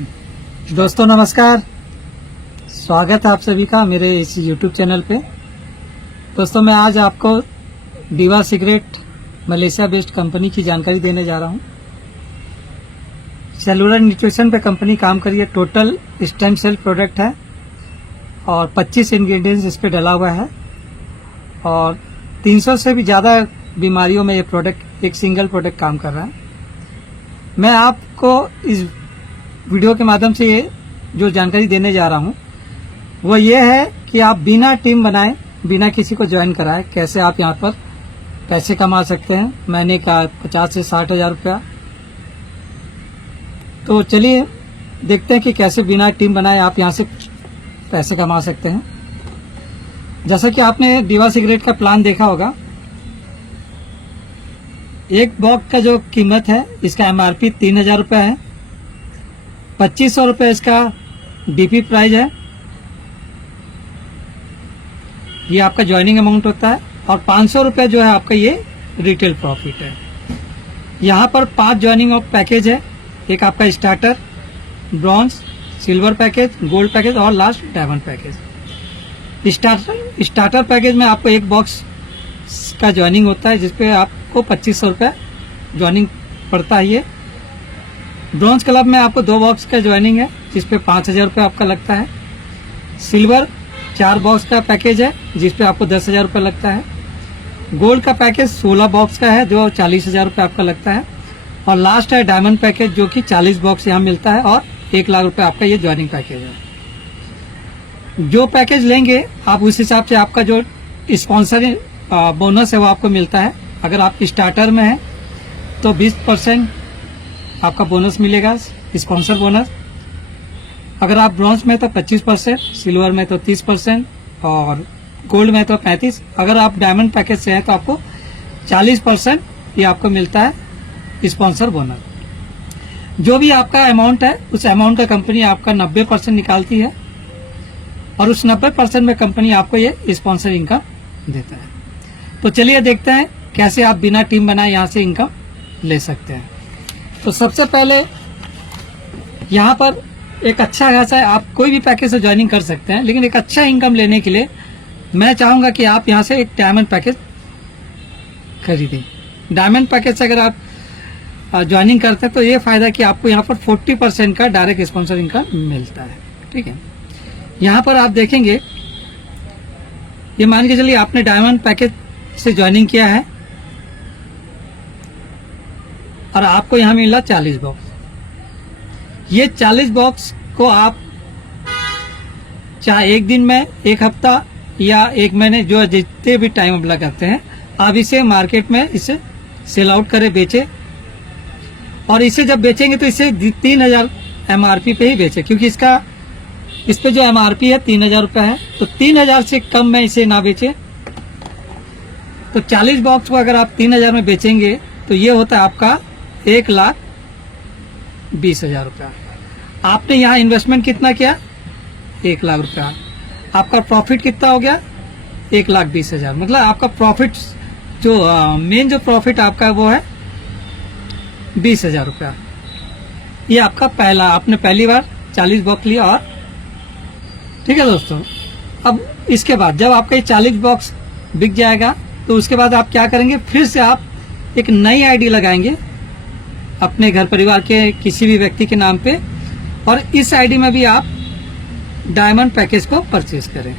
दोस्तों नमस्कार, स्वागत है आप सभी का मेरे इस YouTube चैनल पे। दोस्तों मैं आज आपको दीवा सिगरेट मलेशिया बेस्ड कंपनी की जानकारी देने जा रहा हूँ। सेलुलर न्यूट्रिशन पे कंपनी काम करी है। टोटल स्टेम सेल प्रोडक्ट है और 25 इंग्रेडिएंट्स इस पे डला हुआ है और 300 से भी ज़्यादा बीमारियों में ये प्रोडक्ट एक सिंगल प्रोडक्ट काम कर रहा है। मैं आपको इस वीडियो के माध्यम से ये जो जानकारी देने जा रहा हूँ वो ये है कि आप बिना टीम बनाए, बिना किसी को ज्वाइन कराए कैसे आप यहाँ पर पैसे कमा सकते हैं। महीने का 50 से 60 हज़ार रुपया। तो चलिए देखते हैं कि कैसे बिना टीम बनाए आप यहाँ से पैसे कमा सकते हैं। जैसा कि आपने दीवा सिगरेट का प्लान देखा होगा, एक बॉक्स का जो कीमत है इसका MRP 3000 रुपये है। 2500 रुपये इसका DP प्राइस है, ये आपका ज्वाइनिंग अमाउंट होता है और 500 रुपये जो है आपका ये रिटेल प्रॉफिट है। यहाँ पर 5 ज्वाइनिंग ऑफ पैकेज है। एक आपका starter, bronze, silver package, gold package और last diamond package. Starter package में आपको एक बॉक्स का ज्वाइनिंग होता है जिसपे आपको 2500 रुपये ज्वाइनिंग पड़ता है। ये ब्रॉन्ज क्लब में आपको 2 बॉक्स का ज्वाइनिंग है जिसपे 5000 रुपये आपका लगता है। सिल्वर 4 बॉक्स का पैकेज है जिसपे आपको 10,000 रुपये लगता है। गोल्ड का पैकेज 16 बॉक्स का है जो 40,000 रुपये आपका लगता है। और लास्ट है डायमंड पैकेज जो कि 40 बॉक्स यहाँ मिलता है और 1 लाख रुपये आपका ये ज्वाइनिंग पैकेज है। जो पैकेज लेंगे आप उस हिसाब से आपका जो स्पॉन्सर बोनस है वो आपको मिलता है। अगर आप स्टार्टर में हैं तो 20% आपका बोनस मिलेगा, स्पॉन्सर बोनस। अगर आप ब्रॉन्ज में तो 25%, सिल्वर में तो 30% और गोल्ड में तो 35%। अगर आप डायमंड पैकेज से हैं तो आपको 40% ये आपको मिलता है स्पॉन्सर बोनस। जो भी आपका अमाउंट है उस अमाउंट का कंपनी आपका 90% निकालती है और उस 90% में कंपनी आपको ये स्पॉन्सर इनकम देता है। तो चलिए देखते हैं कैसे आप बिना टीम बनाए यहाँ से इनकम ले सकते हैं। तो सबसे पहले यहाँ पर एक अच्छा खासा है, आप कोई भी पैकेज से ज्वाइनिंग कर सकते हैं, लेकिन एक अच्छा इनकम लेने के लिए मैं चाहूँगा कि आप यहाँ से एक डायमंड पैकेज खरीदें। डायमंड पैकेज से अगर आप ज्वाइनिंग करते हैं तो ये फायदा कि आपको यहाँ पर 40% का डायरेक्ट स्पॉन्सर इनकम मिलता है। ठीक है, यहाँ पर आप देखेंगे, ये मान के चलिए आपने डायमंड पैकेज से ज्वाइनिंग किया है और आपको यहाँ मिला 40 बॉक्स। ये 40 बॉक्स को आप चाहे एक दिन में, एक हफ्ता या एक महीने, जो जितने भी टाइम आप लगाते हैं, आप इसे मार्केट में इसे सेल आउट करें, बेचे। और इसे जब बेचेंगे तो इसे 3000 MRP पे ही बेचे, क्योंकि इस पे जो MRP है 3000 रुपये है। तो 3000 से कम में इसे ना बेचे। तो 40 बॉक्स को अगर आप 3000 में बेचेंगे तो ये होता है आपका 1,20,000 रुपया। आपने यहाँ इन्वेस्टमेंट कितना किया? 1 लाख रुपया। आपका प्रॉफिट कितना हो गया? 1,20,000। मतलब आपका प्रॉफिट जो मेन जो प्रॉफिट आपका वो है 20,000 रुपया। ये आपका पहला, आपने पहली बार 40 बॉक्स लिया। और ठीक है दोस्तों, अब इसके बाद जब आपका ये 40 बॉक्स बिक जाएगा तो उसके बाद आप क्या करेंगे, फिर से आप एक नई आईडी लगाएंगे अपने घर परिवार के किसी भी व्यक्ति के नाम पे, और इस आईडी में भी आप डायमंड पैकेज को परचेज करें।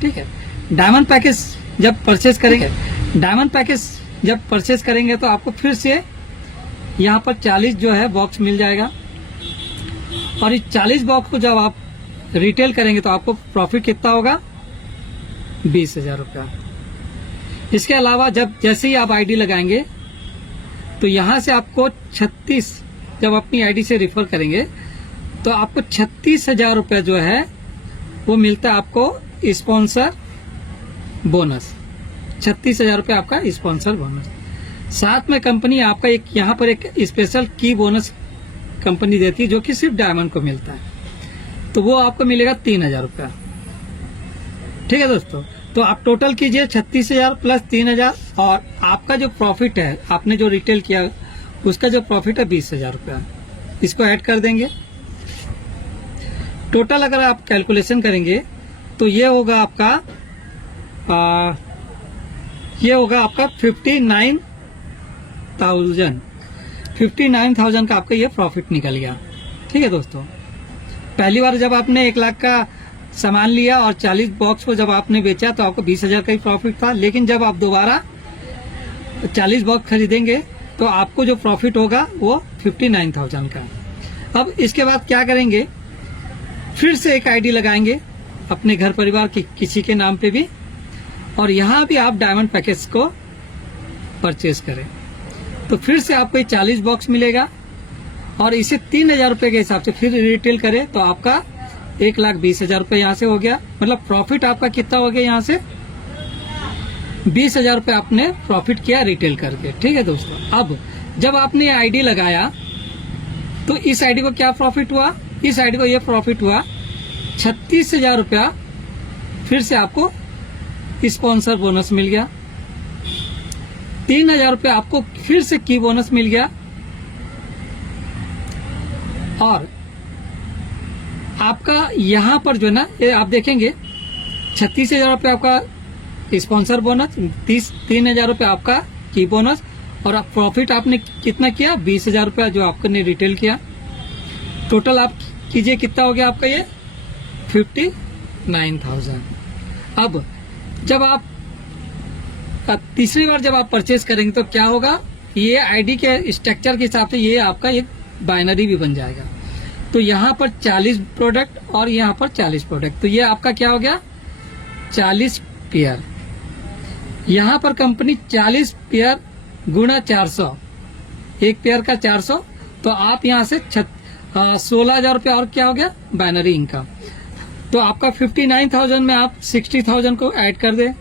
ठीक है, डायमंड पैकेज जब परचेज करेंगे तो आपको फिर से यहाँ पर 40 जो है बॉक्स मिल जाएगा। और इस 40 बॉक्स को जब आप रिटेल करेंगे तो आपको प्रॉफिट कितना होगा? 20,000 रुपया। इसके अलावा जैसे ही आप आईडी लगाएंगे तो यहाँ से आपको 36, जब अपनी आईडी से रिफर करेंगे तो आपको 36,000 रुपये जो है वो मिलता है आपको स्पॉन्सर बोनस। 36,000 रुपये आपका स्पॉन्सर बोनस। साथ में कंपनी आपका एक यहाँ पर एक स्पेशल की बोनस कंपनी देती है जो कि सिर्फ डायमंड को मिलता है, तो वो आपको मिलेगा 3,000 रुपया। ठीक है दोस्तों, तो आप टोटल कीजिए 36,000 प्लस 3,000 और आपका जो प्रॉफिट है, आपने जो रिटेल किया उसका जो प्रॉफिट है 20,000 रुपया, इसको ऐड कर देंगे टोटल अगर आप कैलकुलेशन करेंगे तो ये होगा आपका 59,000 का आपका ये प्रॉफिट निकल गया। ठीक है दोस्तों, पहली बार जब आपने 1 लाख का सामान लिया और 40 बॉक्स को जब आपने बेचा तो आपको 20,000 का ही प्रॉफिट था, लेकिन जब आप दोबारा 40 बॉक्स खरीदेंगे तो आपको जो प्रॉफिट होगा वो 59,000 का। अब इसके बाद क्या करेंगे, फिर से एक आईडी लगाएंगे अपने घर परिवार की किसी के नाम पे भी, और यहाँ भी आप डायमंड पैकेज को परचेज करें तो फिर से आपको 40 बॉक्स मिलेगा, और इसे 3,000 रुपए के हिसाब से फिर रिटेल करें तो आपका 1,20,000 रुपए यहाँ से हो गया। मतलब प्रॉफिट आपका कितना हो गया, यहाँ से 20,000 रुपए आपने प्रॉफिट किया रिटेल करके। ठीक है दोस्तों, अब जब आपने आईडी लगाया तो इस आईडी को क्या प्रॉफिट हुआ, इस आईडी को ये प्रॉफिट हुआ 36,000 रुपया फिर से आपको स्पॉन्सर बोनस मिल गया, 3,000 रुपया आपको फिर से की बोनस मिल गया, और आपका यहाँ पर जो है ना, ये आप देखेंगे 36,000 रुपये आपका स्पॉन्सर बोनस, 3,000 रुपये आपका की बोनस, और प्रॉफिट आपने कितना किया 20,000 रुपया जो आपने रिटेल किया। टोटल आप कीजिए कितना हो गया आपका ये 59,000। अब जब आप तीसरी बार जब आप परचेज करेंगे तो क्या होगा, ये आईडी के स्ट्रक्चर के हिसाब से ये आपका एक बाइनरी भी बन जाएगा। तो यहाँ पर 40 प्रोडक्ट और यहाँ पर 40 प्रोडक्ट, तो ये आपका क्या हो गया 40 पेयर। यहाँ पर कंपनी 40 पेयर गुणा 400, एक पेयर का 400, तो आप यहाँ से 16,000 रुपया और क्या हो गया बाइनरी इनकम। तो आपका 59,000 में आप 60,000 को ऐड कर दे,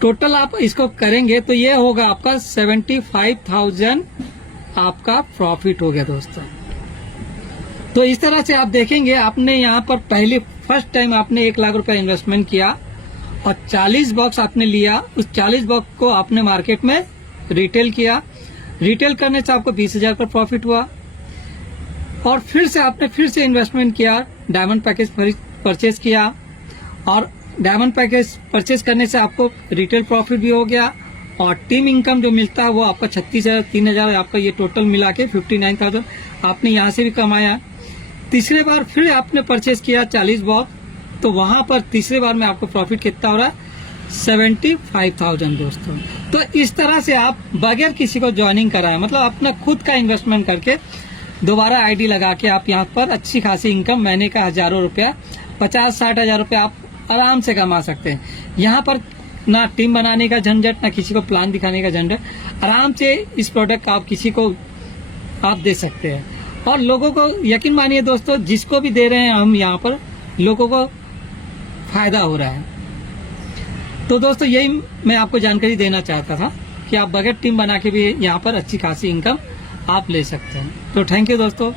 टोटल आप इसको करेंगे तो ये होगा आपका 75,000 आपका प्रॉफिट हो गया दोस्तों। तो इस तरह से आप देखेंगे, आपने यहाँ पर पहले फर्स्ट टाइम आपने 1 लाख रुपया इन्वेस्टमेंट किया और 40 बॉक्स आपने लिया, उस 40 बॉक्स को आपने मार्केट में रिटेल किया, रिटेल करने से आपको 20,000 का प्रॉफिट हुआ, और फिर से आपने फिर से इन्वेस्टमेंट किया, डायमंड पैकेज परचेज किया, और डायमंड पैकेज परचेज करने से आपको रिटेल प्रॉफिट भी हो गया, और टीम इनकम जो मिलता है वो आपका 36,000, 3,000 आपका ये टोटल मिला के 59,000 आपने यहाँ से भी कमाया। तीसरे बार फिर आपने परचेज किया 40 बॉक्स, तो वहां पर तीसरे बार में आपको प्रॉफिट कितना हो रहा है 75,000 दोस्तों। तो इस तरह से आप बगैर किसी को ज्वाइनिंग कराए, मतलब अपना खुद का इन्वेस्टमेंट करके दोबारा आईडी लगा के आप यहाँ पर अच्छी खासी इनकम, महीने का हजारों रुपया 50-60 हजार रुपया आप आराम से कमा सकते हैं। यहाँ पर ना टीम बनाने का झंझट, ना किसी को प्लान दिखाने का झंझट, आराम से इस प्रोडक्ट का आप किसी को आप दे सकते हैं। और लोगों को यकीन मानिए दोस्तों, जिसको भी दे रहे हैं हम यहाँ पर, लोगों को फायदा हो रहा है। तो दोस्तों यही मैं आपको जानकारी देना चाहता था कि आप बगैर टीम बना के भी यहाँ पर अच्छी खासी इनकम आप ले सकते हैं। तो थैंक यू दोस्तों।